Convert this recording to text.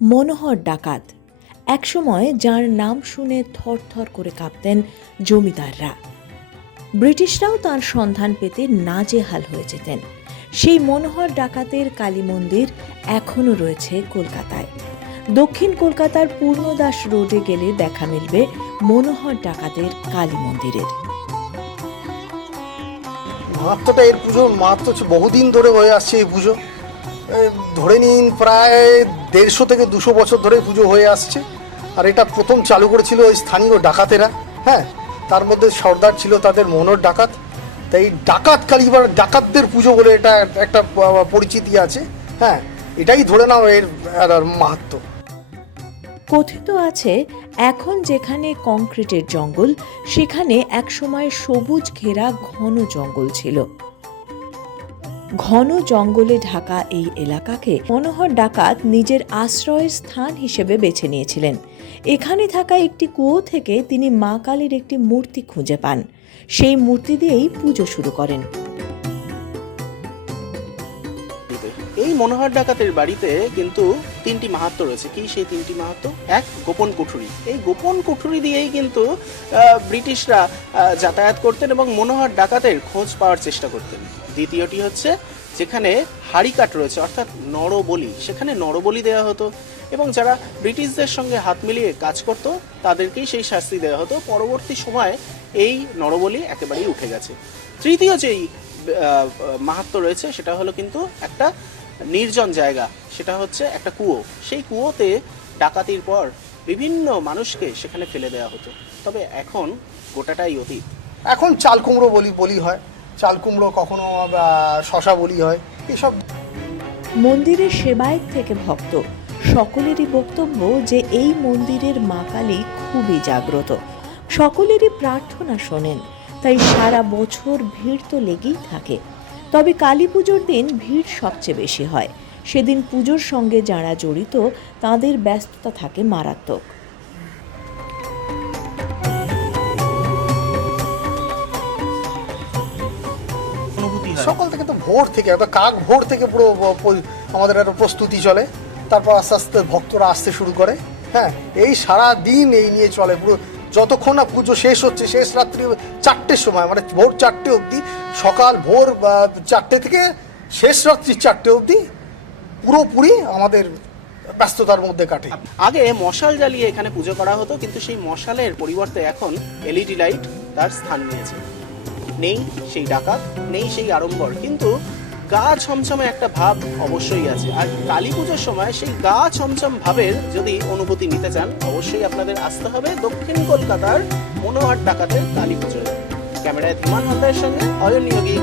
মনোহর ডাকাত। একসময় যার নাম শুনে থরথর করে কাঁপতেন জমিদাররা। ব্রিটিশরাও তার সন্ধান পেতে নাজেহাল হয়ে যেতেন। সেই মনোহর ডাকাতের কালী মন্দির এখনও রয়েছে কলকাতায়। দক্ষিণ কলকাতার পূর্ণদাস রোডে গেলে দেখা মিলবে মনোহর ডাকাতের কালী মন্দিরের। মাহাত্মটা এর মাহাত্ম হচ্ছে বহুদিন ধরে হয়ে আসছে এই পুজো। ধরে নিন প্রায় দেড়শো থেকে দুশো বছর ধরে পুজো হয়ে আসছে। আর এটা প্রথম চালু করেছিল ওই স্থানীয় ডাকাতেরা। হ্যাঁ তার মধ্যে সর্দার ছিল তাদের মনোর ডাকাত। তাই ডাকাত কালীবার ডাকাতদের পুজো বলে এটা একটা পরিচিতি আছে। হ্যাঁ এটাই ধরে নাও এর মাহাত্ম। কথিত আছে, এখন যেখানে কংক্রিটের জঙ্গল, সেখানে একসময় সবুজ ঘেরা ঘন জঙ্গল ছিল। ঘন জঙ্গলে ঢাকা এই এলাকাকে মনোহর ডাকাত নিজের আশ্রয়ের স্থান হিসেবে বেছে নিয়েছিলেন। এখানে থাকা একটি কুয়ো থেকে তিনি মা কালীর একটি মূর্তি খুঁজে পান। সেই মূর্তি দিয়েই পুজো শুরু করেন। এই মনোহর ডাকাতের বাড়িতে কিন্তু তিনটি মাহাত্ম রয়েছে। কি সেই তিনটি মাহাত্ম? এক, গোপন কুঠুরি। এই গোপন কুঠুরি দিয়েই কিন্তু ব্রিটিশরা যাতায়াত করতেন এবং মনোহর ডাকাতের খোঁজ পাওয়ার চেষ্টা করতেন। দ্বিতীয়টি হচ্ছে, যেখানে হাড়িকাট রয়েছে, অর্থাৎ নরবলি, সেখানে নরবলি দেওয়া হতো এবং যারা ব্রিটিশদের সঙ্গে হাত মিলিয়ে কাজ করত, তাদেরকেই সেই শাস্তি দেওয়া হতো। পরবর্তী সময়ে এই নরবলি একেবারেই উঠে গেছে। তৃতীয় যেই মাহাত্ম রয়েছে, সেটা হলো কিন্তু একটা নির্জন জায়গা সেটা হচ্ছে একটা কুয়ো। সেই কুয়োতে ডাকাতির পর বিভিন্ন মানুষকে সেখানে ফেলে দেওয়া হতো। তবে এখন গোটাটাই অতীত। এখন চাল কুমড়ো বলি বলি হয়। চাল কুমড়ো কখনো শশা বলি হয়। এসব মন্দিরের সেবায়েত থেকে ভক্ত। সকলেরই বক্তব্য যে এই মন্দিরের মা কালী খুবই জাগ্রত। সকলেরই প্রার্থনা শোনেন তাই সারা বছর ভিড় তো লেগেই থাকে। তবে কালী পুজোর দিন ভিড় সবচেয়ে বেশি হয়। সেদিন পুজোর সঙ্গে যারা জড়িত তাদের ব্যস্ততা থাকে মারাত্মক। অনুভূতি সকাল থেকে তো ভোর থেকে একটা কাক ভোর থেকে পুরো আমাদের একটা প্রস্তুতি চলে। তারপর আস্তে আস্তে ভক্তরা আসতে শুরু করে। হ্যাঁ এই সারা দিন এই নিয়ে চলে। পুরো যতক্ষণ না পুজো শেষ হচ্ছে শেষ রাত্রি চারটের সময় মানে ভোর চারটে অবধি সকাল ভোর চারটে থেকে শেষ রাত্রি চারটে অবধি পুরোপুরি আমাদের ব্যস্ততার মধ্যে কাটে। আগে মশাল জ্বালিয়ে এখানে পুজো করা হতো, কিন্তু সেই মশালের পরিবর্তে এখন এলইডি লাইট তার স্থান নিয়েছে। নেই সেই ডাকাত, নেই সেই আড়ম্বর, কিন্তু গা ছমছমে একটা ভাব অবশ্যই আছে। আর কালী পুজোর সময় সেই গা ছমছম ভাবের যদি অনুভূতি নিতে চান, অবশ্যই আপনাদের আসতে হবে দক্ষিণ কলকাতার মনোহর ডাকাতের কালী পুজোয়। ক্যামেরায় ধীমান হালদারের সঙ্গে অয়ন নিয়োগী